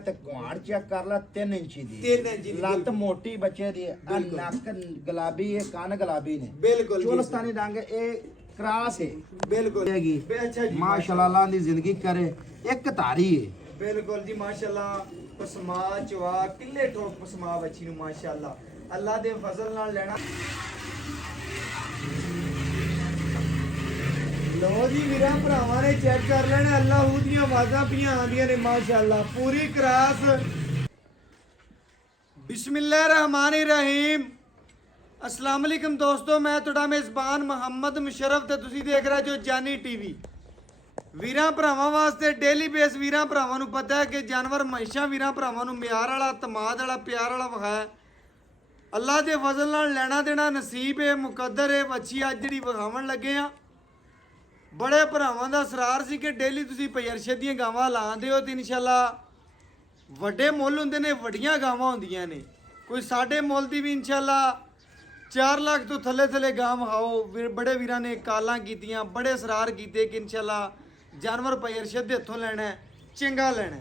ਤੇ ਕੁਆੜ ਚੈੱਕ ਕਰ ਲੈ 3 ਇੰਚੀ ਦੀ 3 ਇੰਚੀ ਦੀ ਲੱਤ ਮੋਟੀ ਬੱਚੇ ਦੀ ਆ ਨੱਕ ਗੁਲਾਬੀ ਹੈ ਕੰਨ ਗੁਲਾਬੀ ਨੇ ਬਿਲਕੁਲ ਚੋਲਸਤਾਨੀ ਡੰਗ ਇਹ ਕ੍ਰਾਸ ਹੈ ਬਿਲकुल ਹੈਗੀ अच्छा जी ਮਾਸ਼ਾਅੱਲਾ ਅੱਲਾਹ ਦੀ ਜ਼ਿੰਦਗੀ ਕਰੇ ਇੱਕ ਧਾਰੀ ਹੈ बिल्कुल जी माशाल्लाह पसमा चवा किले ठोक पसमा बच्ची नु माशाल्लाह अल्लाह दे फजल नाल लेना लो जी वीरा भरावां ने चेक कर लेना अल्लाह ਦੀਆਂ ਆਵਾਜ਼ਾਂ ਪੀਆਂ ਆਂਦੀਆਂ ਨੇ ਮਾਸ਼ਾਅੱਲਾ ਪੂਰੀ ਕਰਾਸ बिस्मिल्लाहिर्रहमानिर्रहीम अस्सलाम वालेकुम दोस्तों मैं ਤੁਹਾਡਾ ਮੇਜ਼ਬਾਨ ਮੁਹੰਮਦ ਮੁਸ਼ਰਫ ਤੇ ਤੁਸੀਂ ਦੇਖ ਰਹੇ ਜੋ ਜਾਨੀ ਟੀਵੀ ਵੀਰਾਂ ਭਰਾਵਾਂ ਵਾਸਤੇ ਡੇਲੀ ਬੇਸ ਵੀਰਾਂ ਭਰਾਵਾਂ ਨੂੰ ਪਤਾ ਹੈ ਕਿ ਜਾਨਵਰ ਹਮੇਸ਼ਾ ਵੀਰਾਂ ਭਰਾਵਾਂ ਨੂੰ ਮਿਆਰ ਵਾਲਾ ਤਮਾਦ ਵਾਲਾ ਪਿਆਰ ਵਾਲਾ ਵਿਖਾਇਆ ਅੱਲਾਹ ਦੇ ਫਜ਼ਲ ਨਾਲ ਲੈਣਾ ਦੇਣਾ ਨਸੀਬ ਹੈ ਮੁਕੱਦਰ ਹੈ ਵੱਛੀ ਅੱਜ ਜਿਹੜੀ ਵਿਖਾਉਣ ਲੱਗੇ ਆ ਬੜੇ ਭਰਾਵਾਂ ਦਾ ਸਰਾਰ ਸੀ ਕਿ ਡੇਲੀ ਤੁਸੀਂ ਪਯਰਸ਼ਦ ਦੀਆਂ ਗਾਵਾਂ ਲਾਉਂਦੇ ਹੋ ਤੇ ਇਨਸ਼ਾਅੱਲਾ ਵੱਡੇ ਮੁੱਲ ਹੁੰਦੇ ਨੇ ਵੱਡੀਆਂ ਗਾਵਾਂ ਹੁੰਦੀਆਂ ਨੇ ਕੋਈ ਸਾਡੇ ਮੁੱਲ ਦੀ ਵੀ ਇਨਸ਼ਾਅੱਲਾ 4 ਲੱਖ ਤੋਂ ਥੱਲੇ ਥੱਲੇ ਗਾਂ ਵਿਖਾਓ ਬੜੇ ਵੀਰਾਂ ਨੇ ਕਾਲਾਂ ਕੀਤੀਆਂ ਬੜੇ ਸਰਾਰ ਕੀਤੇ ਕਿ ਇਨਸ਼ਾਅੱਲਾ ਜਾਨਵਰ ਪਯਰਸ਼ਦ ਦੇ ਹੱਥੋਂ ਲੈਣਾ ਚੰਗਾ ਲੈਣਾ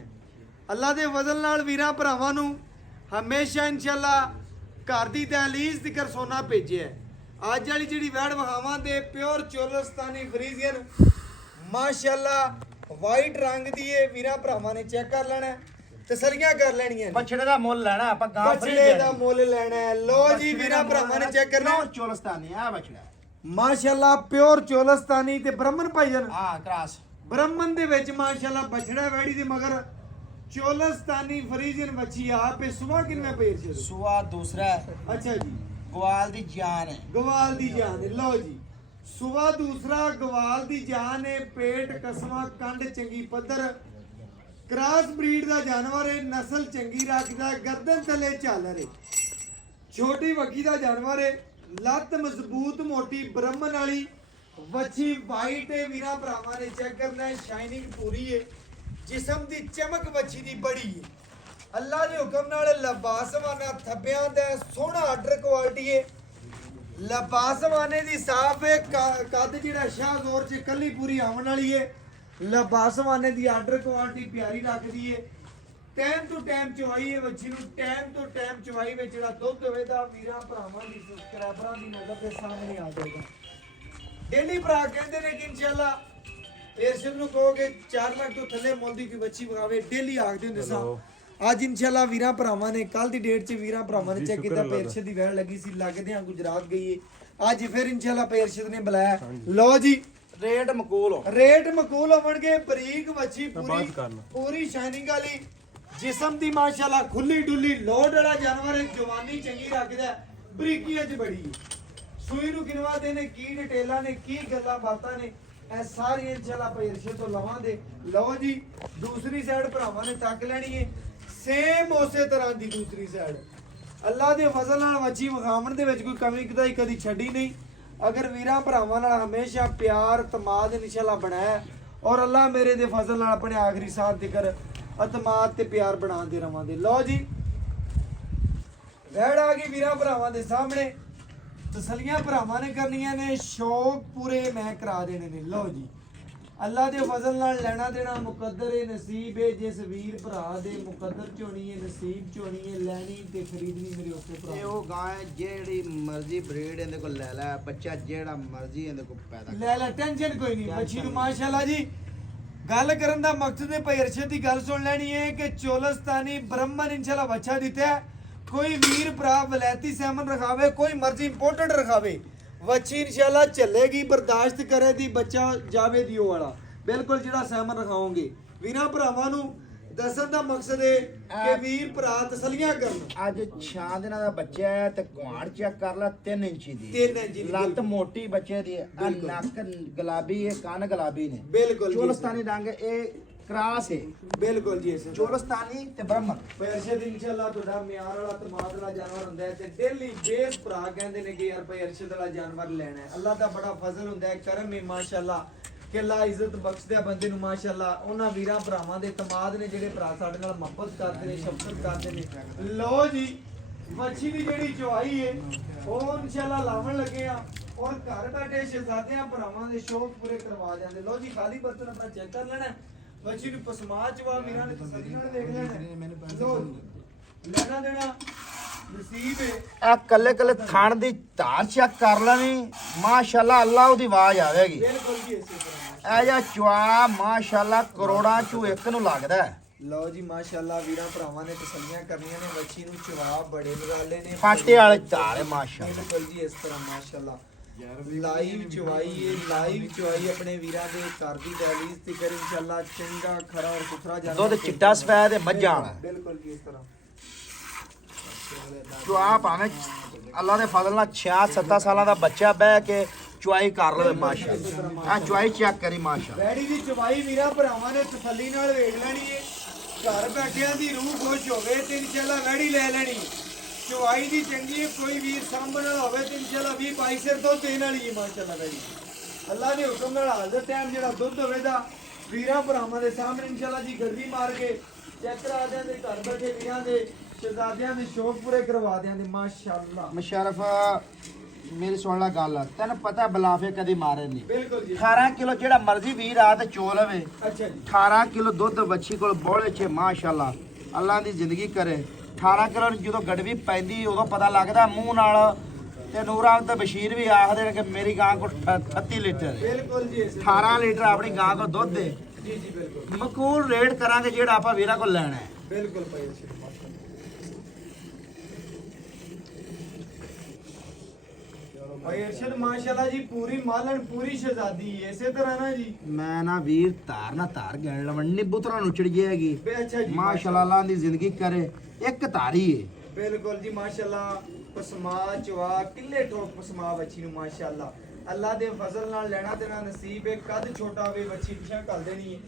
ਅੱਲਾ ਦੇ ਫਜ਼ਲ ਨਾਲ ਵੀਰਾਂ ਭਰਾਵਾਂ ਨੂੰ ਹਮੇਸ਼ਾ ਇਨਸ਼ਾਅੱਲਾ ਘਰ ਦੀ ਦਹਲੀਜ਼ ਜ਼ਿਕਰ ਸੋਨਾ ਭੇਜਿਆ ਅੱਜ ਵਾਲੀ ਜਿਹੜੀ ਵੈੜ ਵਹਾਵਾਂ ਦੇ ਪਿਓਰ ਚੋਲਸਤਾਨੀ ਫਰੀਜ਼ੀਅਨ ਮਾਸ਼ਾਅੱਲਾ ਵਾਈਟ ਰੰਗ ਦੀ ਇਹ ਵੀਰਾਂ ਭਰਾਵਾਂ ਨੇ ਚੈੱਕ ਕਰ ਲੈਣਾ ਤਸਲੀਆਂ ਕਰ ਲੈਣੀਆਂ ਬਛੜੇ ਦਾ ਮੁੱਲ ਲੈਣਾ ਆਪਾਂ ਗਾਂ ਬਛੜੇ ਦਾ ਮੁੱਲ ਲੈਣਾ ਹੈ ਲੋ ਜੀ ਵੀਰਾਂ ਭਰਾਵਾਂ ਨੇ ਚੈੱਕ ਕਰਨਾ ਚੋਲਸਤਾਨੀ ਆ ਬਛੜਾ ਮਾਸ਼ਾਅੱਲਾ ਪਿਓਰ ਚੋਲਸਤਾਨੀ ਤੇ ਬ੍ਰਾਹਮਣ ਭਾਈਜਨ ਹਾਂ ਕ੍ਰਾਸ ਬ੍ਰਾਹਮਣ ਦੇ ਵਿੱਚ ਮਾਸ਼ਾਅੱਲਾ ਬਛੜਾ ਵੈੜੀ ਦੇ ਮਗਰ ਚੋਲਸਤਾਨੀ ਫਰੀਜ਼ੀਅਨ ਬੱਚੀ ਆਪੇ ਸੁਬਾ ਕਿੰਨੇ ਪੇਰ ਸੀ ਸੁਆ ਦੂਸਰਾ ਅੱਛਾ ਜੀ ਗਵਾਲ ਦੀ ਜਾਨ ਹੈ ਗਵਾਲ ਦੀ ਜਾਨ ਹੈ ਲਓ ਜੀ ਸੁਬਾ ਦੂਸਰਾ ਗਵਾਲ ਦੀ ਜਾਨ ਹੈ ਪੇਟ ਕਸਮਾ ਕੰਡ ਚੰਗੀ ਪੱਧਰ ਕ੍ਰਾਸ ਬਰੀਡ ਦਾ ਜਾਨਵਰ ਹੈ ਨਸਲ ਚੰਗੀ ਰੱਖਦਾ ਗਰਦਨ ਥੱਲੇ ਝਾਲਰ ਹੈ ਛੋਟੀ ਵੱਗੀ ਦਾ ਜਾਨਵਰ ਹੈ ਲੱਤ ਮਜ਼ਬੂਤ ਮੋਟੀ ਬ੍ਰਾਹਮਣ ਵਾਲੀ ਵੱਛੀ ਵਾਈਟ ਹੈ ਵੀਰਾਂ ਭਰਾਵਾਂ ਨੇ ਚੈੱਕ ਕਰਨਾ ਹੈ ਸ਼ਾਈਨਿੰਗ ਪੂਰੀ ਹੈ ਜਿਸਮ ਦੀ ਚਮਕ ਵੱਛੀ ਦੀ ਬੜੀ ਹੈ ਅੱਲਾ ਦੇ ਹੁਕਮ ਨਾਲ ਲਬਾਸਵਾਨਾ ਥੱਬਿਆਂ ਦਾ ਸੋਹਣਾ ਆਰਡਰ ਕੁਆਲਿਟੀ ਹੈ ਲਬਾਸਵਾਨੇ ਦੀ ਸਾਫ ਹੈ ਕੱਦ ਜਿਹੜਾ ਸ਼ਾਹਜ਼ੋਰ ਚ ਕੱਲੀ ਪੂਰੀ ਆਉਣ ਵਾਲੀ ਹੈ ਲਬਾਸਵਾਨੇ ਦੀ ਆਰਡਰ ਕੁਆਲਿਟੀ ਪਿਆਰੀ ਰੱਖਦੀ ਹੈ ਟਾਈਮ ਟੂ ਟਾਈਮ ਚਵਾਈ ਹੈ ਵੱਛੀ ਨੂੰ ਟਾਈਮ ਟੂ ਟਾਈਮ ਚਵਾਈ ਵਿੱਚ ਜਿਹੜਾ ਦੁੱਧ ਹੋਵੇਗਾ ਵੀਰਾਂ ਭਰਾਵਾਂ ਦੀ ਸਬਸਕ੍ਰਾਈਬਰਾਂ ਦੀ ਨਜ਼ਰ ਦੇ ਸਾਹਮਣੇ ਆ ਜਾਏਗਾ ਡੇਲੀ ਭਰਾ ਕਹਿੰਦੇ ਨੇ ਕਿ ਇਨਸ਼ਾਅੱਲਾ ਪੇਰਸ਼ਦ ਨੂੰ ਕਹੋਗੇ 4 ਲੱਖ ਤੋਂ ਥੱਲੇ ਮੁੱਲ ਦੀ ਕੋਈ ਬੱਚੀ ਵਿਖਾਵੇ ਡੇਲੀ ਆਖਦੇ ਹੁੰਦੇ ਸਾਂ ਅੱਜ ਇਨਸ਼ਾਅੱਲਾ ਵੀਰਾਂ ਭਰਾਵਾਂ ਨੇ ਕੱਲ ਦੀ ਡੇਟ 'ਚ ਵੀਰਾਂ ਭਰਾਵਾਂ ਨੇ ਚੈੱਕ ਕੀਤਾ ਪੇਰਸ਼ਦ ਦੀ ਵੈਣ ਲੱਗੀ ਸੀ ਲੱਗਦੇ ਆ ਗੁਜਰਾਤ ਗਈ ਏ ਅੱਜ ਫਿਰ ਇਨਸ਼ਾਅੱਲਾ ਪੇਰਸ਼ਦ ਨੇ ਬੁਲਾਇਆ ਲਓ ਜੀ ਰੇਟ ਮਕੂਲ ਹੋਣਗੇ ਬਰੀਕ ਵੱਛੀ ਪੂਰੀ ਸ਼ਾਈਨਿੰਗ ਵਾਲੀ ਜਿਸਮ ਦੀ ਮਾਸ਼ਾਅੱਲਾ ਖੁੱਲੀ ਡੁੱਲੀ ਲੋਡ ਵਾਲਾ ਜਾਨਵਰ ਹੈ ਜਵਾਨੀ ਚੰਗੀ ਰੱਖਦਾ ਬਰੀਕੀਆਂ 'ਚ ਬੜੀ ਸੂਈ ਨੂੰ ਕਿਨਵਾ ਦੇ ਨੇ ਕੀ ਡਿਟੇਲਾਂ ਨੇ ਕੀ ਗੱਲਾਂ ਬਾਤਾਂ ਨੇ ਇਹ ਸਾਰੀਆਂ ਇਨਸ਼ਾਅੱਲਾ ਪੇਰਸ਼ਦ ਤੋਂ ਲਵਾਂਗੇ ਲਓ ਜੀ ਦੂਸਰੀ ਸਾਈਡ ਭਰਾਵਾਂ ਨੇ ਤੱਕ ਲੈਣੀ ਹੈ ਸੇਮ ਉਸੇ ਤਰ੍ਹਾਂ ਦੀ ਦੂਸਰੀ ਸਾਈਡ ਅੱਲਾ ਦੇ ਫਜ਼ਲ ਨਾਲ ਵੱਛੀ ਵਿਖਾਵਣ ਦੇ ਵਿੱਚ ਕੋਈ ਕਮੀ ਕਦਾਈ ਕਦੀ ਛੱਡੀ ਨਹੀਂ ਅਗਰ ਵੀਰਾਂ ਭਰਾਵਾਂ ਨਾਲ ਹਮੇਸ਼ਾ ਪਿਆਰ ਤਮਾਦ ਇਨਸ਼ਾਅੱਲਾ ਬਣਾਇਆ ਔਰ ਅੱਲਾ ਮੇਰੇ ਦੇ ਫਜ਼ਲ ਨਾਲ ਆਪਣੇ ਆਖਰੀ ਸਾਹ ਤੱਕ ਅਤਮਾਦ ਤੇ ਪਿਆਰ ਬਣਾਉਂਦੇ ਰਵਾਂਗੇ ਲਓ ਜੀ ਵੈੜ ਆ ਗਈ ਵੀਰਾਂ ਭਰਾਵਾਂ ਦੇ ਸਾਹਮਣੇ ਤਸਲੀਆਂ ਭਰਾਵਾਂ ਨੇ ਕਰਨੀਆਂ ਨੇ ਸ਼ੌਕ ਪੂਰੇ ਮੈਂ ਕਰਾ ਦੇਣੇ ਨੇ ਲਓ ਜੀ ਅੱਲਾ ਦੇ ਫਜ਼ਲ ਨਾਲ ਲੈਣਾ ਦੇਣਾ ਮੁਕੱਦਰ ਹੈ ਨਸੀਬ ਹੈ ਜਿਸ ਵੀਰ ਭਰਾ ਦੇ ਮੁਕੱਦਰ ਚੋਣੀ ਹੈ ਨਸੀਬ ਚੋਣੀ ਹੈ ਲੈਣੀ ਤੇ ਖਰੀਦਣੀ ਮੇਰੇ ਉੱਤੇ ਭਰਾ ਇਹ ਉਹ ਗਾਂ ਹੈ ਜਿਹੜੀ ਮਰਜ਼ੀ ਬਰੀਡ ਇਹਦੇ ਕੋਲ ਲੈ ਲੈ ਬੱਚਾ ਜਿਹੜਾ ਮਰਜ਼ੀ ਇਹਦੇ ਕੋਲ ਪੈਦਾ ਲੈ ਲੈ ਟੈਨਸ਼ਨ ਕੋਈ ਨਹੀਂ ਬੱਚੀ ਨੂੰ ਮਾਸ਼ਾਅੱਲਾ ਜੀ ਗੱਲ ਕਰਨ ਦਾ ਮਕਸਦ ਹੈ ਭਾਈ ਅਰਸ਼ਦ ਦੀ ਗੱਲ ਸੁਣ ਲੈਣੀ ਹੈ ਕਿ ਚੋਲਸਤਾਨੀ ਬ੍ਰਾਹਮਣ ਇਨਸ਼ਾਅੱਲਾ ਬੱਚਾ ਦਿੱਤਾ ਕੋਈ ਵੀਰ ਭਰਾ ਵਲੈਤੀ ਸੈਮਨ ਰਖਾਵੇ ਕੋਈ ਮਰਜ਼ੀ ਇੰਪੋਰਟਡ ਰਖਾਵੇ ਵੱਛੀ ਇਨਸ਼ਾਅੱਲਾ ਚੱਲੇਗੀ ਬਰਦਾਸ਼ਤ ਕਰੇ ਦੀ ਬੱਚਾ ਜਾਵੇ ਦੀ ਉਹ ਵਾਲਾ ਬਿਲਕੁਲ ਜਿਹੜਾ ਸੈਮਨ ਰਖਾਓਗੇ ਵੀਰਾਂ ਭਰਾਵਾਂ ਨੂੰ ਦੱਸਣ ਦਾ ਮਕਸਦ ਹੈ ਕਿ ਵੀਰ ਭਰਾ ਤਸਲੀਆਂ ਕਰਨ ਅੱਜ 6 ਦਿਨਾਂ ਦਾ ਬੱਚਾ ਹੈ ਤੇ ਕੁਆੜ ਚੈੱਕ ਕਰ ਲੈ 3 ਇੰਚੀ ਦੀ 3 ਇੰਚੀ ਲੱਤ ਮੋਟੀ ਬੱਚੇ ਦੀ ਆ ਨੱਕ ਗੁਲਾਬੀ ਹੈ ਕੰਨ ਗੁਲਾਬੀ ਨੇ ਬਿਲਕੁਲ ਚੋਲਸਤਾਨੀ ਡੰਗ ਇਹ ਕ੍ਰਾਸ ਹੈ ਬਿਲਕੁਲ ਜੀ ਚੋਲਸਤਾਨੀ ਤੇ ਬ੍ਰਾਹਮਣ ਪੇਰਸ਼ਦ ਇਨਸ਼ਾਅੱਲਾ ਤੁਹਾਡਾ ਮਿਆਰ ਵਾਲਾ ਤਮਾਦ ਵਾਲਾ ਜਾਨਵਰ ਹੁੰਦਾ ਹੈ ਤੇ ਡੇਲੀ ਬੇਸ ਭਰਾ ਕਹਿੰਦੇ ਨੇ ਕਿ ਯਾਰ ਭਾਈ ਅਰਸ਼ਦ ਵਾਲਾ ਜਾਨਵਰ ਲੈਣਾ ਹੈ ਅੱਲਾ ਦਾ ਬੜਾ ਫਜ਼ਲ ਹੁੰਦਾ ਹੈ ਕਰਮ ਹੈ ਮਾਸ਼ਾਅੱਲਾ ਕਿ ਅੱਲਾ ਇੱਜ਼ਤ ਬਖਸ਼ਦਾ ਬੰਦੇ ਨੂੰ ਮਾਸ਼ਾਅੱਲਾ ਉਹਨਾਂ ਵੀਰਾਂ ਭਰਾਵਾਂ ਦੇ ਤਮਾਦ ਨੇ ਜਿਹੜੇ ਭਰਾ ਸਾਡੇ ਨਾਲ ਮੁਹੱਬਤ ਕਰਦੇ ਨੇ ਸ਼ਫਕਤ ਕਰਦੇ ਨੇ ਲਓ ਜੀ ਵੱਛੀ ਦੀ ਜਿਹੜੀ ਚੁਆਈ ਹੈ ਉਹ ਇਨਸ਼ਾਅੱਲਾ ਲਾਵਣ ਲੱਗੇ ਆ ਔਰ ਘਰ ਬੈਠੇ ਸ਼ਹਿਜ਼ਾਦਿਆਂ ਭਰਾਵਾਂ ਦੇ ਸ਼ੌਕ ਪੂਰੇ ਕਰਵਾ ਜਾਂਦੇ ਲਓ ਜੀ ਖਾਲੀ ਬਰਤਨ ਆਪਣਾ ਚੈੱਕ ਕਰ ਲੈਣਾ ਬੱਚੀ ਨੂੰ ਪਸਮਾ ਚਵਾ ਵੀਰਾਂ ਨੇ ਤਸੱਲੀ ਨਾਲ ਦੇਖ ਮੈਨੂੰ ਲੈਣਾ ਲੋ ਲੈਣਾ ਦੇਣਾ ਨਸੀਬ ਹੈ ਆ ਕੱਲੇ ਕੱਲੇ ਥਣ ਦੀ ਧਾਰ ਚੈੱਕ ਕਰ ਲੈਣੀ ਮਾਸ਼ਾਅੱਲਾ ਅੱਲਾ ਉਹਦੀ ਆਵਾਜ਼ ਆਵੇਗੀ ਬਿਲਕੁਲ ਜੀ ਇਸੇ ਤਰ੍ਹਾਂ ਇਹ ਜਾਂ ਚਵਾ ਮਾਸ਼ਾਅੱਲਾ ਕਰੋੜਾਂ ਚੋਂ ਇੱਕ ਨੂੰ ਲੱਗਦਾ ਹੈ। ਲਓ ਜੀ ਮਾਸ਼ਾਅੱਲਾ ਵੀਰਾਂ ਭਰਾਵਾਂ ਨੇ ਤਸੱਲੀਆਂ ਕਰਨੀਆਂ ਨੇ ਬੱਚੀ ਨੂੰ ਚਵਾ ਬੜੇ ਨਿਰਾਲੇ ਨੇ ਫਾਟੇ ਵਾਲੇ ਧਾਰ ਹੈ ਮਾਸ਼ਾਅੱਲਾ। ਬਿਲਕੁਲ ਜੀ ਇਸ ਤਰ੍ਹਾਂ ਮਾਸ਼ਾਅੱਲਾ ਲਾਈਵ ਚਵਾਈ ਆਪਣੇ ਵੀਰਾਂ ਦੇ ਘਰ ਦੀ ਦਹਲੀਜ਼ ਤੇ ਕਰ ਇਨਸ਼ਾਅੱਲਾ ਚੰਗਾ ਖਰਾ ਔਰ ਸੁਥਰਾ ਜਾਨਵਰ ਦੁੱਧ ਚਿੱਟਾ ਸਫੈਦ ਹੈ ਮੱਝਾਂ ਵਾਲਾ ਬਿਲਕੁਲ ਜੀ ਇਸ ਤਰ੍ਹਾਂ ਚਵਾ ਭਾਵੇਂ ਅੱਲਾ ਦੇ ਫਜ਼ਲ ਨਾਲ 6-7 ਸਾਲਾਂ ਦਾ ਬੱਚਾ ਬਹਿ ਕੇ ਚੁਆਈ ਕਰ ਲਵੇ ਮਾਸ਼ਾਅੱਲਾ। ਆ ਚੁਆਈ ਚੈੱਕ ਕਰੀ ਮਾਸ਼ਾਅੱਲਾ। ਬੈੜੀ ਦੀ ਚਵਾਈ ਵੀਰਾਂ ਭਰਾਵਾਂ ਨੇ ਤਸੱਲੀ ਨਾਲ ਵੇਖ ਲੈਣੀ ਏ ਘਰ ਬੈਠਿਆਂ ਦੀ ਰੂਹ ਖੁਸ਼ ਹੋਵੇ ਤੇ ਇਨਸ਼ਾਅੱਲਾ ਵੈੜੀ ਲੈ ਲੈਣੀ ਚਵਾਈ ਦੀ ਚੰਗੀ ਕੋਈ ਵੀਰ ਸਾਂਭਣ ਵਾਲਾ ਹੋਵੇ ਤੇ ਇਨਸ਼ਾਅੱਲਾ 20-22 ਸਿਰ ਤੋਂ ਦੇਣ ਵਾਲੀ ਹੈ ਮਾਸ਼ਾਅੱਲਾ ਵੈੜੀ ਅੱਲਾ ਦੇ ਹੁਕਮ ਨਾਲ ਹਾਜ਼ਰ ਟਾਈਮ ਜਿਹੜਾ ਦੁੱਧ ਹੋਵੇਗਾ ਵੀਰਾਂ ਭਰਾਵਾਂ ਦੇ ਸਾਹਮਣੇ ਇਨਸ਼ਾਅੱਲਾ ਜੀ ਗੱਡੀ ਮਾਰ ਕੇ ਚੈੱਕ ਕਰਾ ਦਿਆਂਗੇ ਘਰ ਬੈਠੇ ਵੀਰਾਂ ਦੇ ਸ਼ਹਿਜ਼ਾਦਿਆਂ ਦੇ ਸ਼ੌਕ ਪੂਰੇ ਕਰਵਾ ਦਿਆਂਗੇ ਮਾਸ਼ਾਅੱਲਾ। ਮੁਸ਼ਰਫ ਮੇਰੀ ਸੁਣ ਲੈ ਗੱਲ ਤੈਨੂੰ ਪਤਾ ਬਲਾਫੇ ਕਦੀ ਮਾਰੇ ਨਹੀਂ। ਬਿਲਕੁਲ ਜੀ 18 ਕਿਲੋ ਜਿਹੜਾ ਮਰਜ਼ੀ ਵੀਰ ਆ ਤੇ ਚੋ ਲਵੇ। ਅੱਛਾ ਜੀ 18 ਕਿਲੋ ਦੁੱਧ ਬੱਚੀ ਕੋਲ ਬੋਲੇ ਚ ਮਾਸ਼ਾਅੱਲਾ ਅੱਲਾ ਦੀ ਜ਼ਿੰਦਗੀ ਕਰੇ। 18 ਕਿਲੋ ਜਦੋਂ ਗੜਵੀ ਪੈਂਦੀ ਉਦੋਂ ਪਤਾ ਲੱਗਦਾ ਮੂੰਹ ਨਾਲ ਤੇ ਨੂਰਾਂ ਤੇ ਬਸ਼ੀਰ ਵੀ ਆਖਦੇ ਨੇ ਕਿ ਮੇਰੀ ਗਾਂ ਕੋਲ 38 ਲੀਟਰ ਬਿਲਕੁਲ ਜੀ 18 ਲੀਟਰ ਆਪਣੀ ਗਾਂ ਕੋਲ ਦੁੱਧ ਦੇ ਜੀ ਜੀ ਬਿਲਕੁਲ ਮਕੂਲ ਰੇਟ ਕਰਾਂਗੇ ਜਿਹੜਾ ਆਪਾਂ ਵੀਰਾਂ ਕੋਲ ਲੈਣਾ ਹੈ। ਬਿਲਕੁਲ ਭਾਈ ਅੱਛਾ ਭਾਈ ਅਰਸ਼ਦ ਮਾਸ਼ਾਅੱਲਾ ਜੀ ਪੂਰੀ ਮਾਲਣ ਪੂਰੀ ਸ਼ਹਿਜ਼ਾਦੀ ਇਸੇ ਤਰ੍ਹਾਂ ਨਾ ਜੀ ਮੈਂ ਨਾ ਵੀਰ ਧਾਰ ਨਾ ਧਾਰ ਗਣ ਲਵਣ ਨਿਬੂਤਰਾਂ ਨੂੰ ਚੜ ਜਾਏਗੀ ਬੇ ਅੱਛਾ ਜੀ ਮਾਸ਼ਾਅੱਲਾ ਅੱਲਾ ਦੀ ਜ਼ਿੰਦਗੀ ਕਰੇ ਇੱਕ ਧਾਰੀ ਏ ਬਿਲਕੁਲ ਜੀ ਮਾਸ਼ਾਅੱਲਾ ਪਸਮਾ ਚਵਾ ਕਿੱਲੇ ਠੋਕ ਪਸਮਾ ਬੱਚੀ ਨੂੰ ਮਾਸ਼ਾਅੱਲਾ ਅੱਲਾ ਦੇ ਫਜ਼ਲ ਨਾਲ ਲੈਣਾ ਦੇਣਾ ਨਸੀਬ ਹੈ ਕੱਦ ਛੋਟਾ ਹੋਵੇ ਬੱਚੀ ਪਿਛਾ ਕਰ ਦੇਣੀ ਹੈ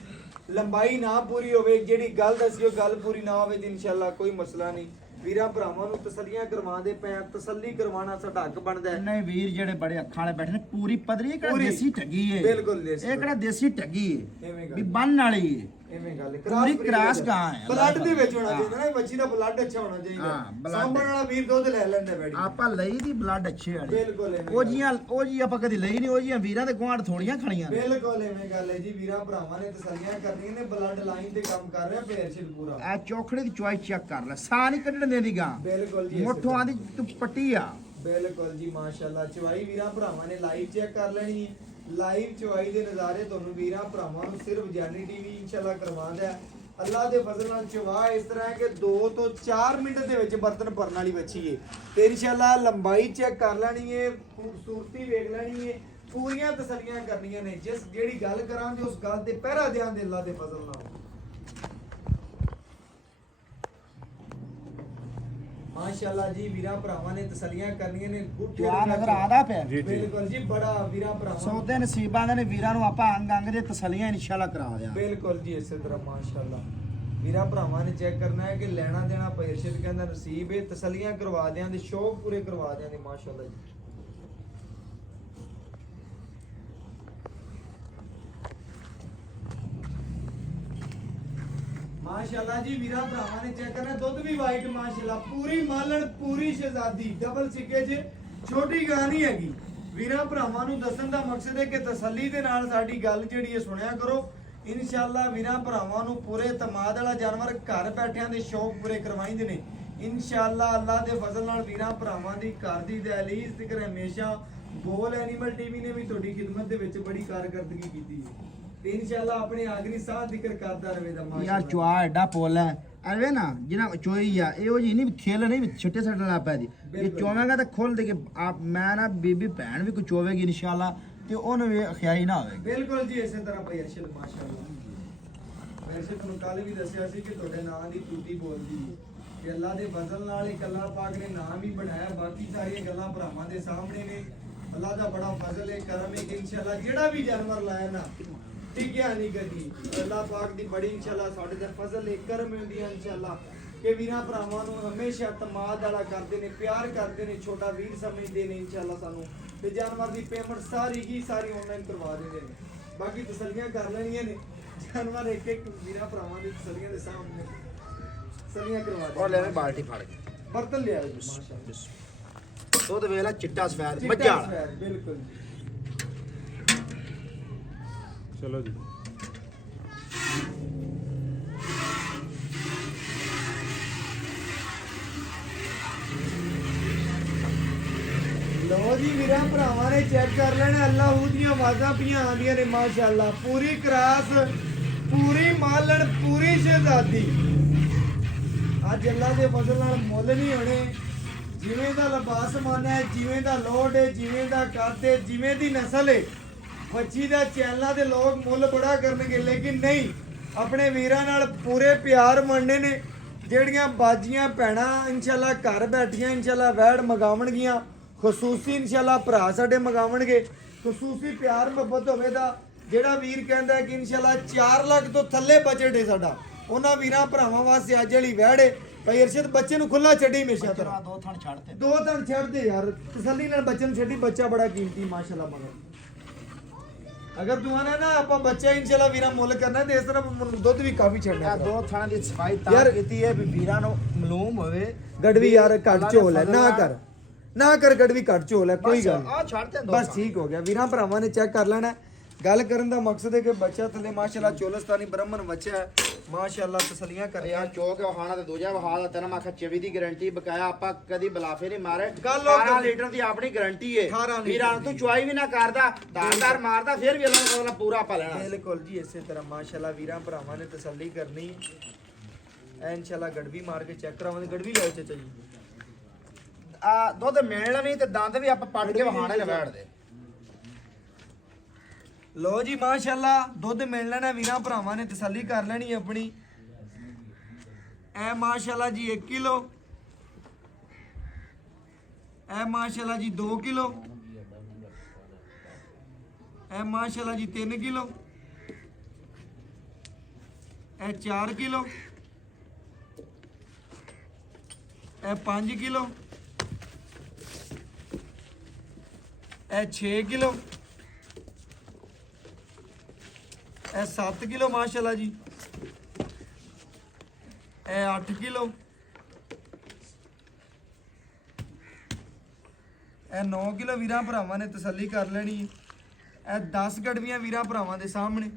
ਲੰਬਾਈ ਨਾ ਪੂਰੀ ਹੋਵੇ ਜਿਹੜੀ ਗੱਲ ਦੱਸਿਓ ਗੱਲ ਪੂਰੀ ਨਾ ਹੋਵੇ ਤੇ ਇਨਸ਼ਾਅੱਲਾ ਕੋਈ ਮਸਲਾ ਨਹੀਂ ਵੀਰਾਂ ਭਰਾਵਾਂ ਨੂੰ ਤਸੱਲੀਆਂ ਕਰਵਾਉਂਦੇ ਪਏ ਤਸੱਲੀ ਕਰਵਾਉਣਾ ਸਾਡਾ ਹੱਕ ਬਣਦਾ ਹੈ। ਨਹੀਂ ਵੀਰ ਜਿਹੜੇ ਬੜੇ ਅੱਖਾਂ ਵਾਲੇ ਬੈਠੇ ਨੇ ਪੂਰੀ ਪਦਰੀ ਇਹ ਕਿਹੜਾ ਪੂਰੀ। ਦੇਸੀ ਠੱਗੀ ਏ ਬਿਲਕੁਲ ਦੇਸੀ ਇਹ ਕਿਹੜਾ ਦੇਸੀ ਠੱਗੀ ਐਵੇਂ ਏ ਗੱਲ। ਵੀ ਬੰਨ ਵਾਲੀ ਏ ਐਵੇਂ ਗੱਲ ਪੂਰੀ ਕਰਾਸ ਗਾਂ ਹੈ ਬਲੱਡ ਦੇ ਵਿੱਚ ਹੋਣਾ ਚਾਹੀਦਾ ਨਾ ਬੱਚੀ ਦਾ ਬਲੱਡ ਅੱਛਾ ਹੋਣਾ ਚਾਹੀਦਾ ਹਾਂ, blood। ਸਾਂਭਣ ਵਾਲਾ ਵੀਰ ਦੁੱਧ ਲੈ ਲੈਂਦਾ ਬੈੜੀ ਆਪਾਂ ਲਈ ਦੀ ਬਲੱਡ ਅੱਛੇ ਵਾਲੀ ਬਿਲਕੁਲ ਐਵੇਂ ਉਹ ਜੀ ਆਪਾਂ ਕਦੀ ਲਈ ਨਹੀਂ ਉਹ ਜੀਆਂ ਵੀਰਾਂ ਦੇ ਗੁਆਂਢ ਥੋੜੀਆਂ ਖਣੀਆਂ ਨੇ ਬਿਲਕੁਲ ਐਵੇਂ ਗੱਲ ਹੈ ਜੀ ਵੀਰਾਂ ਭਰਾਵਾਂ ਨੇ ਤਸੱਲੀਆਂ ਕਰਨੀਆਂ ਨੇ ਬਲੱਡ ਲਾਈਨ ਤੇ ਕੰਮ ਕਰ ਰਿਹਾ ਪੇਰਸ਼ਿਲ ਪੂਰਾ ਆ ਚੋਖੜੇ ਦੀ ਚੁਆਈ ਚੈੱਕ ਕਰ ਲੈ ਸਾਹ ਨਹੀਂ ਕੱਢਣ ਦੇਦੀ ਗਾਂ ਬਿਲਕੁਲ ਜੀ ਮੋਠੋਂ ਆਂਦੀ ਤੂੰ ਪੱਟੀ ਆ ਬਿਲਕੁਲ ਜੀ ਮਾਸ਼ਾਅੱਲਾ ਚਵਾਈ ਵੀਰਾਂ ਭਰਾਵਾਂ ਨੇ ਲਾਈਵ ਚੈੱਕ ਕਰ ਲੈਣੀ ਹੈ ਲਾਈਵ ਚਵਾਈ ਦੇ ਨਜ਼ਾਰੇ ਤੁਹਾਨੂੰ ਵੀਰਾਂ ਭਰਾਵਾਂ ਨੂੰ ਸਿਰਫ ਜਾਨੀ ਟੀਵੀ ਇਨਸ਼ਾਅੱਲਾ ਕਰਵਾਉਂਦਾ ਹੈ ਅੱਲਾ ਦੇ ਫਜ਼ਲ ਨਾਲ ਚਵਾ ਇਸ ਤਰ੍ਹਾਂ ਹੈ ਕਿ 2 ਤੋਂ 4 ਮਿੰਟ ਦੇ ਵਿੱਚ ਬਰਤਨ ਭਰਨ ਵਾਲੀ ਬੱਚੀ ਹੈ ਤੇ ਇਨਸ਼ਾਅੱਲਾ ਲੰਬਾਈ ਚੈੱਕ ਕਰ ਲੈਣੀ ਹੈ ਖੂਬਸੂਰਤੀ ਵੇਖ ਲੈਣੀ ਹੈ ਪੂਰੀਆਂ ਤਸੱਲੀਆਂ ਕਰਨੀਆਂ ਨੇ ਜਿਸ ਜਿਹੜੀ ਗੱਲ ਕਰਾਂਗੇ ਉਸ ਗੱਲ ਤੇ ਪਹਿਰਾ ਦਿਆਂਗੇ ਅੱਲਾ ਦੇ ਫਜ਼ਲ ਨਾਲ ਮਾਸ਼ਾਅੱਲਾ ਜੀ ਵੀਰਾਂ ਭਰਾਵਾਂ ਨੇ ਤਸੱਲੀਆਂ ਕਰਨੀਆਂ ਨੇ ਗੁੱਠੇ ਕਿਆ ਨਜ਼ਰ ਆਦਾ ਪਿਆ ਬਿਲਕੁਲ ਜੀ ਬੜਾ ਵੀਰਾਂ ਭਰਾਵਾਂ ਸੌਦੇ ਨਸੀਬਾਂ ਦੇ ਨੇ ਵੀਰਾਂ ਨੂੰ ਆਪਾਂ ਅੰਗ ਅੰਗ ਦੇ ਤਸੱਲੀਆਂ ਇਨਸ਼ਾਅੱਲਾ ਕਰਾ ਦਿਆਂ ਬਿਲਕੁਲ ਜੀ ਇਸੇ ਤਰ੍ਹਾਂ ਮਾਸ਼ਾਅੱਲਾ ਵੀਰਾਂ ਭਰਾਵਾਂ ਨੇ ਚੈੱਕ ਕਰਨਾ ਹੈ ਕਿ ਲੈਣਾ ਦੇਣਾ ਪਰਸ਼ਦ ਕਹਿੰਦਾ ਨਸੀਬ ਹੈ ਤਸੱਲੀਆਂ ਕਰਵਾ ਦਿਆਂ ਦੇ ਸ਼ੌਕ ਪੂਰੇ ਕਰਵਾ ਦਿਆਂ ਦੇ ਮਾਸ਼ਾਅੱਲਾ ਜੀ माशाल्लाह जी वीरा भरावां ने चेक करना दुध भी वाइट माशाल्लाह पूरी मालण पूरी शहजादी डबल सिक्के च छोटी गां नहीं हैगी वीरा भरावां ਨੂੰ ਦੱਸਣ ਦਾ ਮਕਸਦ ਹੈ ਕਿ ਤਸੱਲੀ ਦੇ ਨਾਲ ਸਾਡੀ ਗੱਲ ਜਿਹੜੀ ਹੈ ਸੁਣਿਆ ਕਰੋ ਇਨਸ਼ਾਅੱਲਾ ਵੀਰਾ ਭਰਾਵਾਂ ਨੂੰ ਪੂਰੇ ਤਮਾਦ ਵਾਲਾ ਜਾਨਵਰ ਘਰ ਬੈਠਿਆਂ ਦੇ ਸ਼ੌਕ ਪੂਰੇ ਕਰਵਾਈਂਦੇ ਨੇ ਇਨਸ਼ਾਅੱਲਾ ਅੱਲਾ ਦੇ ਫਜ਼ਲ ਨਾਲ ਵੀਰਾ ਭਰਾਵਾਂ ਦੀ ਘਰ ਦੀ ਦਹਲੀਜ਼ ਤੇ ਹਮੇਸ਼ਾ ਗੋਲ ਐਨੀਮਲ ਟੀਵੀ ਨੇ ਵੀ ਤੁਹਾਡੀ ਖਿਦਮਤ ਦੇ ਵਿੱਚ ਬੜੀ ਕਾਰਗਰਦਗੀ ਕੀਤੀ ਹੈ ਤੇ ਇਨਸ਼ਾਅੱਲਾ ਆਪਣੇ ਆਖਰੀ ਸਾਹ ਜ਼ਿਕਰ ਕਰਦਾ ਰਹੇ ਦਾ ਮਾਸ਼ਾਅੱਲਾ ਯਾਰ ਚੁਆ ਐਡਾ ਪੋਲ ਹੈ ਐਵੇਂ ਨਾ ਜਿਹਨਾਂ ਚੋਈ ਆ ਇਹੋ ਜੀ ਨਹੀਂ ਖੇਲ ਨਹੀਂ ਛਿੱਟੇ ਛੱਡਣ ਲੱਗ ਪਿਆ ਜੀ ਇਹ ਚੋਵੇਂਗਾ ਤਾਂ ਖੋਲ ਦੇ ਕੇ ਆਪ ਮੈਂ ਨਾ ਬੀਬੀ ਭੈਣ ਵੀ ਕੋ ਚੋਵੇਗੀ ਇਨਸ਼ਾਅੱਲਾ ਤੇ ਉਹਨੂੰ ਵੀ ਅਖਿਆਈ ਨਾ ਹੋਵੇਗੀ ਬਿਲਕੁਲ ਜੀ ਇਸੇ ਤਰ੍ਹਾਂ ਭਾਈ ਅਰਸ਼ਦ ਮਾਸ਼ਾਅੱਲਾ ਵੈਸੇ ਤੁਹਾਨੂੰ ਕੱਲ ਵੀ ਦੱਸਿਆ ਸੀ ਕਿ ਤੁਹਾਡੇ ਨਾਂ ਦੀ ਟੂਟੀ ਬੋਲਦੀ ਕਿ ਅੱਲਾ ਦੇ ਫਜ਼ਲ ਨਾਲ ਇੱਕ ਅੱਲਾ ਪਾਕ ਨੇ ਨਾਮ ਹੀ ਬਣਾਇਆ ਬਾਕੀ ਸਾਰੀਆਂ ਗੱਲਾਂ ਭਰਾਵਾਂ ਦੇ ਸਾਹਮਣੇ ਨੇ ਅੱਲਾ ਦਾ ਬੜਾ ਫਜ਼ਲ ਹੈ ਕਰਮ ਹੈ ਕਿ ਇਨਸ਼ਾਅੱਲਾ ਜਿਹੜਾ ਵੀ ਜਾਨਵਰ ਲਾਇਆ ਨਾ ਟਿਕਿਆ ਨਹੀਂ ਕਦੀ ਅੱਲਾਹ ਪਾਕ ਦੀ ਬੜੀ ਇਨਸ਼ਾਅੱਲਾ ਸਾਡੇ ਤੇ ਫਜ਼ਲ ਹੈ ਕਰਮ ਹੁੰਦੀ ਹੈ ਇਨਸ਼ਾਅੱਲਾ ਕਿ ਵੀਰਾਂ ਭਰਾਵਾਂ ਨੂੰ ਹਮੇਸ਼ਾ ਤਮਾਦ ਵਾਲਾ ਕਰਦੇ ਨੇ ਪਿਆਰ ਕਰਦੇ ਨੇ ਛੋਟਾ ਵੀਰ ਸਮਝਦੇ ਨੇ ਇਨਸ਼ਾਅੱਲਾ ਸਾਨੂੰ ਤੇ ਜਾਨਵਰ ਦੀ ਪੇਮੈਂਟ ਸਾਰੀ ਆਨਲਾਈਨ ਕਰਵਾ ਦਿੰਦੇ ਨੇ ਬਾਕੀ ਤਸੱਲੀਆਂ ਕਰ ਲੈਣੀਆਂ ਨੇ ਜਾਨਵਰ ਇੱਕ ਇੱਕ ਵੀਰਾਂ ਭਰਾਵਾਂ ਦੀ ਤਸੱਲੀਆਂ ਦੇ ਸਾਹਮਣੇ ਤਸੱਲੀਆਂ ਕਰਵਾ ਦੇ ਔਰ ਲੈ ਬਾਲਟੀ ਫੜ ਕੇ ਬਰਤਨ ਲਿਆ ਜੀ ਮਾਸ਼ਾਅੱਲਾ ਦੁੱਧ ਵੇਲਾ ਚਿੱਟਾ ਸਫੈਦ ਚਿੱਟਾ ਮੱਝਾਂ ਸਫੈਦ, ਬਿਲਕੁਲ ਜੀ ਚਲੋ ਜੀ ਲੋ ਜੀ ਵੀਰਾਂ ਭਰਾਵਾਂ ਨੇ ਚੈੱਕ ਕਰ ਲੈਣਾ ਅੱਲਾਹੂ ਦੀਆਂ ਆਵਾਜ਼ਾਂ ਪੀਆਂ ਆਉਂਦੀਆਂ ਨੇ ਮਾਸ਼ਾਅੱਲਾ ਪੂਰੀ ਕਰਾਸ ਪੂਰੀ ਮਾਲਣ ਪੂਰੀ ਸ਼ਹਿਜ਼ਾਦੀ ਅੱਜ ਅੱਲਾ ਦੇ ਫਜ਼ਲ ਨਾਲ ਮੁੱਲ ਨਹੀਂ ਹੋਣੇ ਜਿਵੇਂ ਦਾ ਲਿਬਾਸ ਮਾਨਾ ਹੈ ਜਿਵੇਂ ਦਾ ਲੋਡ ਹੈ ਜਿਵੇਂ ਦਾ ਕੱਦ ਹੈ ਜਿਵੇਂ ਦੀ ਨਸਲ ਹੈ ਬੱਚੀ ਦਾ ਚੈਨਲਾਂ ਦੇ ਲੋਕ ਮੁੱਲ ਬੜਾ ਕਰਨਗੇ ਲੇਕਿਨ ਨਹੀਂ ਆਪਣੇ ਵੀਰਾਂ ਨਾਲ ਪੂਰੇ ਪਿਆਰ ਮੰਨਣੇ ਨੇ ਜਿਹੜੀਆਂ ਬਾਜੀਆਂ ਭੈਣਾਂ ਇਨਸ਼ਾਅੱਲਾ ਘਰ ਬੈਠੀਆਂ ਇਨਸ਼ਾਅੱਲਾ ਵੈੜ ਮਗਾਵਣਗੀਆਂ ਖਸੂਸੀ ਇਨਸ਼ਾਅੱਲਾ ਭਰਾ ਸਾਡੇ ਮਗਾਵਣਗੇ ਖਸੂਸੀ ਪਿਆਰ ਮੁਹੱਬਤ ਹੋਵੇਗਾ ਜਿਹੜਾ ਵੀਰ ਕਹਿੰਦਾ ਹੈ ਕਿ ਇਨਸ਼ਾਅੱਲਾ 4 ਲੱਖ ਤੋਂ ਥੱਲੇ ਬਜਟ ਹੈ ਸਾਡਾ ਉਹਨਾਂ ਵੀਰਾਂ ਭਰਾਵਾਂ ਵਾਸਤੇ ਅੱਜ ਵਾਲੀ ਵੈੜ ਹੈ ਭਾਈ ਅਰਸ਼ਦ ਬੱਚੇ ਨੂੰ ਖੁੱਲਾ ਛੱਡੀ ਹਮੇਸ਼ਾ ਤਰ੍ਹਾਂ ਦੋ ਥਣ ਛੱਡਤੇ ਦੋ ਥਣ ਛੱਡ ਦੇ ਯਾਰ ਤਸੱਲੀ ਨਾਲ ਬੱਚੇ ਨੂੰ ਛੱਡੀ ਬੱਚਾ ਬੜਾ ਕੀਮਤੀ ਮਾਸ਼ਾਅੱਲਾ ਮਗਰ ਅਗਰ ਤੂੰ ਆਣਾ ਨਾ ਆਪਾਂ ਬੱਚਾ ਇਨਸ਼ਾਅੱਲਾ ਵੀਰਾਂ ਮੁੱਲ ਕਰਨਾ ਤੇ ਇਸ ਤਰ੍ਹਾਂ ਦੁੱਧ ਵੀ ਕਾਫੀ ਛੱਡਣਾ ਦੋ ਥਣਾਂ ਦੀ ਸਫਾਈ ਤਾਂ ਯਾਰ ਕੀਤੀ ਹੈ ਵੀ ਵੀਰਾਂ ਨੂੰ ਮਾਲੂਮ ਹੋਵੇ ਗੜਵੀ ਯਾਰ ਘੱਟ ਝੋਲ ਹੈ ਨਾ ਕਰ ਗੜਵੀ ਘੱਟ ਝੋਲ ਹੈ ਕੋਈ ਗੱਲ ਆ ਛੱਡਤੇ ਨਹੀਂ ਦੋ ਬਸ ਠੀਕ ਹੋ ਗਿਆ ਵੀਰਾਂ ਭਰਾਵਾਂ ਨੇ ਚੈੱਕ ਕਰ ਲੈਣਾ ਗੱਲ ਕਰਨ ਦਾ ਮਕਸਦ ਹੈ ਕਿ ਬੱਚਾ ਥੱਲੇ ਮਾਸ਼ਾਅੱਲਾ ਚੋਲਸਤਾਨੀ ਬ੍ਰਾਹਮਣ ਬੱਚਾ ਹੈ ਮਾਸ਼ਾਅੱਲਾ ਤਸੱਲੀਆਂ ਕਰ ਯਾਰ ਚੋਕ ਵਹਾਣਾ ਤੇ ਦੂਜਾ ਵਹਾ ਦਾ ਤੈਨੂੰ ਆਖਿਆ 24 ਦੀ ਗਾਰੰਟੀ ਬਕਾਇਆ ਆਪਾਂ ਕਦੀ ਬਲਾਫੇ ਨਹੀਂ ਮਾਰੇ ਗੱਲ ਉਹ 18 ਲੀਟਰ ਦੀ ਆਪਣੀ ਗਾਰੰਟੀ ਏ 18 ਲੀਟਰ ਵੀਰਾਂ ਨੂੰ ਤੂੰ ਚੁਆਈ ਵੀ ਨਾ ਕਰਦਾ ਦਾਰਦਾਰ ਮਾਰਦਾ ਫਿਰ ਵੀ ਅੱਲਾਹ ਕੋਲ ਪੂਰਾ ਪਾ ਲੈਣਾ ਬਿਲਕੁਲ ਜੀ ਇਸੇ ਤਰ੍ਹਾਂ ਮਾਸ਼ਾਅੱਲਾ ਵੀਰਾਂ ਭਰਾਵਾਂ ਨੇ ਤਸੱਲੀ ਕਰਨੀ ਐ ਇਨਸ਼ਾਅੱਲਾ ਗੜਵੀ ਮਾਰ ਕੇ ਚੈੱਕ ਕਰਾਵਾਂਗੇ ਗੜਵੀ ਲਾਓ ਚਾਚਾ ਜੀ ਆ ਦੁੱਧ ਮਿਲਣਾ ਵੀ ਤੇ ਦੰਦ ਵੀ ਆਪਾਂ ਪੱਟ ਕੇ ਵਹਾਣੇ ਲਵੜ ਦੇ ਲੋ ਜੀ ਮਾਸ਼ਾਅੱਲਾ ਦੁੱਧ ਮਿਲ ਲੈਣਾ ਵੀਰਾਂ ਭਰਾਵਾਂ ਨੇ ਤਸੱਲੀ ਕਰ ਲੈਣੀ ਆਪਣੀ ਐ ਮਾਸ਼ਾਅੱਲਾ ਜੀ 1 ਕਿਲੋ ਐ ਮਾਸ਼ਾਅੱਲਾ ਜੀ 2 ਕਿਲੋ ਐ ਮਾਸ਼ਾਅੱਲਾ ਜੀ 3 ਕਿਲੋ ਐ 4 ਕਿਲੋ ਐ 5 ਕਿਲੋ ਐ 6 ਕਿਲੋ ਇਹ 7 ਕਿਲੋ ਮਾਸ਼ਾਅੱਲਾ ਜੀ ਇਹ 8 ਕਿਲੋ ਇਹ 9 ਕਿਲੋ ਵੀਰਾਂ ਭਰਾਵਾਂ ਨੇ ਤਸੱਲੀ ਕਰ ਲੈਣੀ ਹੈ ਇਹ 10 ਗੜਵੀਆਂ ਵੀਰਾਂ ਭਰਾਵਾਂ ਦੇ ਸਾਹਮਣੇ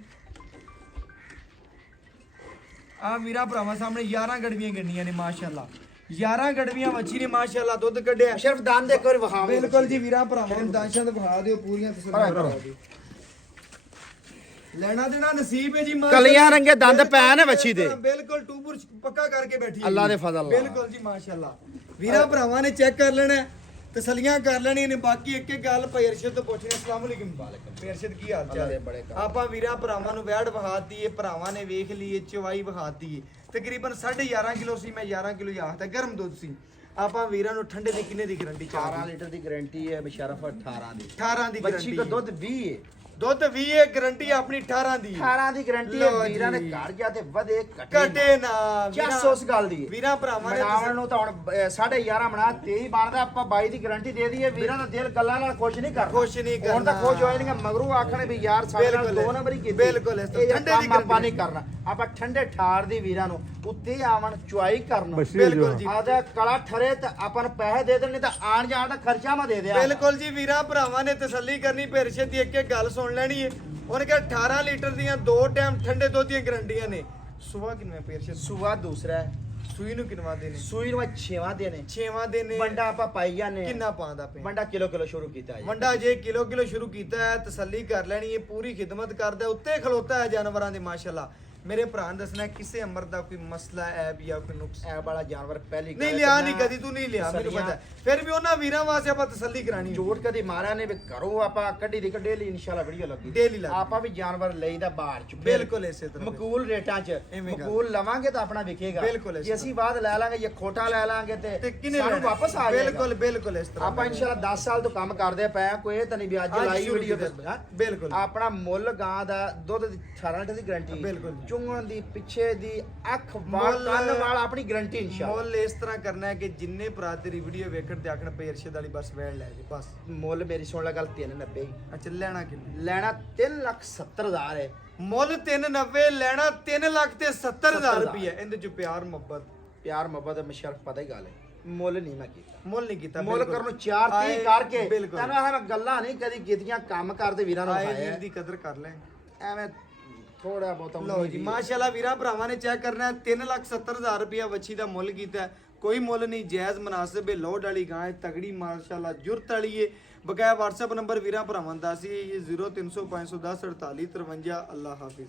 ਆ ਵੀਰਾਂ ਭਰਾਵਾਂ ਸਾਹਮਣੇ 11 ਗੜਵੀਆਂ ਗੰਡੀਆਂ ਨੇ ਮਾਸ਼ਾਅੱਲਾ 11 ਗੜਵੀਆਂ ਵੱਛੀ ਨੇ ਮਾਸ਼ਾਅੱਲਾ ਦੁੱਧ ਕੱਢਿਆ ਸਿਰਫ ਦੰਦ ਇੱਕ ਵਾਰ ਵਹਾਵੇ ਬਿਲਕੁਲ ਜੀ ਵੀਰਾਂ ਭਰਾਵਾਂ ਨੂੰ ਦਾਸ਼ਾਂ ਦਿਖਾ ਦਿਓ ਪੂਰੀਆਂ ਤਸੱਲੀਆਂ ਕਰਾ ਦਿਓ ਲੈਣਾ ਦੇਣਾ ਨਸੀਬ ਹੈ ਜੀ ਕਲੀਆਂ ਰੰਗੇ ਦੰਦ ਪੈ ਨੇ ਵੱਛੀ ਦੇ ਬਿਲਕੁਲ ਟੂਬਰ ਪੱਕਾ ਕਰਕੇ ਬੈਠੀ ਹੈ ਅੱਲਾ ਦੇ ਫਜ਼ਲ ਨਾਲ ਬਿਲਕੁਲ ਜੀ ਮਾਸ਼ਾਅੱਲਾ ਵੀਰਾਂ ਭਰਾਵਾਂ ਨੇ ਚੈੱਕ ਕਰ ਲੈਣਾ ਤਸੱਲੀਆਂ ਕਰ ਲੈਣੀਆਂ ਨੇ ਬਾਕੀ ਇੱਕ ਗੱਲ ਭਾਈ ਅਰਸ਼ਦ ਤੋਂ ਪੁੱਛਣੀ ਅਸਲਾਮ ਅਲੈਕੁਮ ਭਾਈ ਅਰਸ਼ਦ ਕੀ ਹਾਲ ਚਾਲ ਹੈ ਆਪਾਂ ਵੀਰਾਂ ਭਰਾਵਾਂ ਨੂੰ ਵੈੜ ਵਹਾਤੀ ਏ ਭਰਾਵਾਂ ਨੇ ਵੇਖ ਲਈ ਚਵਾਈ ਵਹਾਤੀ ਏ ਤਕਰੀਬਨ 11.5 ਕਿਲੋ ਸੀ ਮੈਂ 11 ਕਿਲੋ ਆਖਦਾ ਗਰਮ ਦੁੱਧ ਸੀ ਆਪਾਂ ਵੀਰਾਂ ਨੂੰ ਠੰਡੇ ਦੀ ਕਿੰਨੇ ਦੀ ਗਾਰੰਟੀ 18 ਲੀਟਰ ਦੀ ਗਾਰੰਟੀ ਹੈ ਬਸ਼ਰਫ 18 ਦੀ 18 ਦੀ ਬੱਚੀ ਗਾਰੰਟੀ ਕੋ ਦੁੱਧ 20 ਹੈ ਦੁੱਧ 20 ਹੈ ਗਾਰੰਟੀ ਆਪਣੀ 18 ਦੀ 18 ਦੀ ਗਾਰੰਟੀ ਹੈ ਵੀਰਾਂ ਨੇ ਘਰ ਜਾ ਤੇ ਵਧੇ ਘਟੇ ਨਾ ਜੱਸ ਉਸ ਗੱਲ ਦੀ ਵੀਰਾਂ ਭਰਾਵਾਂ ਨੇ ਮਨਾਵਣ ਨੂੰ ਤਾਂ ਹੁਣ 11.5 ਬਣਾ 23 ਬਣਦਾ ਆਪਾਂ 22 ਦੀ ਗਾਰੰਟੀ ਦੇ ਦਈਏ ਵੀਰਾਂ ਦਾ ਦਿਲ ਗੱਲਾਂ ਨਾਲ ਖੁਸ਼ ਨਹੀਂ ਕਰਨਾ ਖੁਸ਼ ਨਹੀਂ ਕਰਨਾ ਹੁਣ ਤਾਂ ਖੁਸ਼ ਹੋਏ ਨਹੀਂ ਮਗਰੂ ਆਖਣੇ ਵੀ ਯਾਰ ਸਾਡੇ ਨਾਲ 2 ਨੰਬਰ ਹੀ ਕੀਤੀ ਬਿਲਕੁਲ ਇਸ ਇਹ ਠੰਡੇ ਦੀ ਆਪਾਂ ਨਹੀਂ ਕਰਨਾ ਆਪਾਂ ਠੰਡੇ ਠਾਰ ਦੀ ਵੀਰਾਂ ਨੂੰ ਉੱਤੇ ਆਵਣ ਚੁਆਈ ਕਰਨ ਬਿਲਕੁਲ ਜੀ ਆਦਾ ਕਲਾ ਠਰੇ ਤਾਂ ਆਪਾਂ ਨੂੰ ਪੈਸੇ ਦੇ ਦੇਣ ਨਹੀਂ ਤਾਂ ਆਣ ਜਾਣ ਦਾ ਖਰਚਾ ਮੈਂ ਦੇ ਦਿਆਂ ਬਿਲਕੁਲ ਜੀ ਵੀਰਾਂ ਭਰਾਵਾਂ ਨੇ ਤਸੱਲੀ ਕਰਨੀ ਪੇਰਸ਼ੇ ਦੀ ਇੱਕ ਗੱਲ ਸੁਣ ਲੈਣੀ ਹੈ ਉਹਨੇ ਕਿਹਾ 18 ਲੀਟਰ ਦੀਆਂ 2 ਟਾਈਮ ਠੰਡੇ ਦੁੱਧ ਦੀਆਂ ਗਰੰਟੀਆਂ ਨੇ ਸੁਬਾ ਕਿੰਨੇ ਪੇਰਸ਼ੇ ਸੁਬਾ ਦੂਸਰਾ ਹੈ ਸੂਈ ਨੂੰ ਕਿੰਨਵਾ ਦੇ ਨੇ ਸੂਈ ਨੂੰ 6ਵਾਂ ਦੇ ਨੇ 6ਵਾਂ ਦੇ ਨੇ ਵੰਡਾ ਆਪਾਂ ਪਾਈ ਜਾਂਦੇ ਕਿੰਨਾ ਪਾਉਂਦਾ ਪਿਆ ਵੰਡਾ ਕਿਲੋ ਸ਼ੁਰੂ ਕੀਤਾ ਜੀ ਵੰਡਾ ਜੇ ਕਿਲੋ ਸ਼ੁਰੂ ਕੀਤਾ ਹੈ ਤਸੱਲੀ ਕਰ ਲੈਣੀ ਹੈ ਪੂਰੀ ਖਿਦਮਤ ਕਰਦਾ ਉੱਤੇ ਖਲੋਤਾ ਹੈ ਜਾਨਵਰਾਂ ਦੇ ਮਾਸ਼ਾਅੱਲਾ ਮੇਰੇ ਭਰਾ ਨੇ ਦੱਸਣਾ ਕਿਸੇ ਅਮਰ ਦਾ ਕੋਈ ਮਸਲਾ ਐਬ ਜਾਂ ਕੋਈ ਨੁਕਸ ਐ ਵਾਲਾ ਜਾਨਵਰ ਪਹਿਲੀ ਨਹੀਂ ਲਿਆ ਨਹੀਂ ਕਦੀ ਤੂੰ ਨਹੀਂ ਲਿਆ ਮੈਨੂੰ ਪਤਾ ਫਿਰ ਵੀ ਉਹਨਾਂ ਵੀਰਾਂ ਵਾਸਤੇ ਆਪਾਂ ਤਸੱਲੀ ਕਰਾਣੀ ਝੂਠ ਕਦੀ ਮਾਰਿਆ ਨੇ ਵੀ ਘਰੋਂ ਆਪਾਂ ਕੱਢੀ ਦੀ ਡੇਲੀ ਇਨਸ਼ਾਅੱਲਾ ਵੀਡੀਓ ਲੱਗੀ ਡੇਲੀ ਲੱਗ ਆਪਾਂ ਵੀ ਜਾਨਵਰ ਲਈਦਾ ਬਾਹਰ ਚ ਬਿਲਕੁਲ ਇਸੇ ਤਰ੍ਹਾਂ ਮਕੂਲ ਰੇਟਾਂ ਚ ਮਕੂਲ ਲਵਾਂਗੇ ਤਾਂ ਆਪਣਾ ਵਿਕੇਗਾ ਬਿਲਕੁਲ ਜੇ ਅਸੀਂ ਬਾਅਦ ਲੈ ਲਾਂਗੇ ਜਾਂ ਖੋਟਾ ਲੈ ਲਾਂਗੇ ਤੇ ਕਿਨੇ ਸਾਨੂੰ ਵਾਪਸ ਆ ਜਾਏਗਾ ਬਿਲਕੁਲ ਇਸ ਤਰ੍ਹਾਂ ਆਪਾਂ ਇਨਸ਼ਾਅੱਲਾ 10 ਸਾਲ ਤੋਂ ਕੰਮ ਕਰਦੇ ਪਏ ਆ ਕੋਈ ਇਹ ਤਾਂ ਨਹੀਂ ਵੀ ਅੱਜ ਲਾਈ ਵੀਡੀਓ ਤੇ ਬਿਲਕੁਲ ਆਪਣਾ ਮੁੱਲ ਗਾਂ ਦਾ ਦੁੱਧ ਦੀ 18 ਲੀਟਰ ਦੀ ਗਾਰੰਟੀ ਬਿਲਕੁਲ ਚੁੰਗਣ ਦੀ ਪਿੱਛੇ ਦੀ ਅੱਖ ਵਾਲ ਕੰਨ ਵਾਲ ਆਪਣੀ ਗਾਰੰਟੀ ਇਨਸ਼ਾਅੱਲਾ ਮੁੱਲ ਇਸ ਤਰ੍ਹਾਂ ਕਰਨਾ ਹੈ ਕਿ ਜਿੰਨੇ ਭਰਾ ਤੇਰੀ ਵੀਡੀਓ ਵੇਖਣ ਤੇ ਆਖਣ ਪਈ ਅਰਸ਼ਦ ਵਾਲੀ ਬਸ ਵੈਣ ਲੈ ਜੀ ਬਸ ਮੁੱਲ ਮੇਰੀ ਸੁਣ ਲੈ ਗੱਲ 390 ਅੱਛਾ ਲੈਣਾ ਕਿੰਨਾ ਲੈਣਾ 3,70,000 ਹੈ ਮੁੱਲ 390 ਲੈਣਾ 3,70,000 ਰੁਪਏ ਇਹਦੇ ਚ ਪਿਆਰ ਮੁਹੱਬਤ ਮਸ਼ਰਫ ਪਤਾ ਹੀ ਗੱਲ ਹੈ ਮੁੱਲ ਨਹੀਂ ਮੈਂ ਕੀਤਾ ਮੁੱਲ ਨਹੀਂ ਕੀਤਾ ਮੁੱਲ ਕਰਨ ਨੂੰ 4-3 ਕਰਕੇ ਬਿਲਕੁਲ ਤੈਨੂੰ ਆਹ ਗੱਲਾਂ ਨਹੀਂ ਕਦੀ ਕੀਤੀਆਂ ਕੰਮ ਕਰਦੇ ਵੀਰਾਂ ਨੂੰ ਆਏ ਖਾਏ ਵੀਰ ਦੀ ਕਦਰ ਕਰ ਲੈ ਐਵੇਂ ਥੋੜਾ ਬਹੁਤਾ ਲਓ ਜੀ ਮਾਸ਼ਾਅੱਲਾ ਵੀਰਾਂ ਭਰਾਵਾਂ ਨੇ ਚੈੱਕ ਕਰਨਾ 3,70,000 ਰੁਪਇਆ ਵੱਛੀ ਦਾ ਮੁੱਲ ਕੀਤਾ ਹੈ। ਕੋਈ ਮੁੱਲ ਨਹੀਂ, ਜਾਇਜ਼ ਮੁਨਾਸਿਬ ਹੈ। ਲੋਡ ਵਾਲੀ ਗਾਂ ਹੈ, ਤਗੜੀ ਮਾਸ਼ਾਅੱਲਾ ਜੁਰਤ ਵਾਲੀ ਹੈ। ਬਕਾਇਆ WhatsApp ਨੰਬਰ ਵੀਰਾਂ ਭਰਾਵਾਂ ਦਾ ਸੀ 0300 510 48 53। ਅੱਲਾਹ ਹਾਫਿਜ਼।